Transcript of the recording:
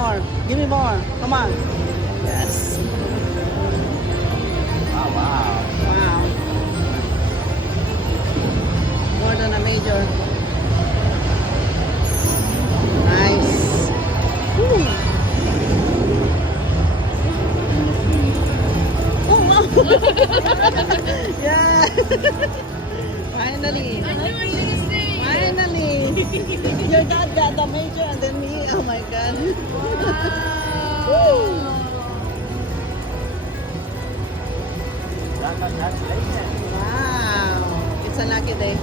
more. Give me more. Come on. Yes. Oh, wow. Wow. More than a major. Nice. Woo. Oh, wow. Yeah. Finally. Finally. Your dad got the major and then me. Oh my God. Woo. Congratulations. Wow. It's a lucky day.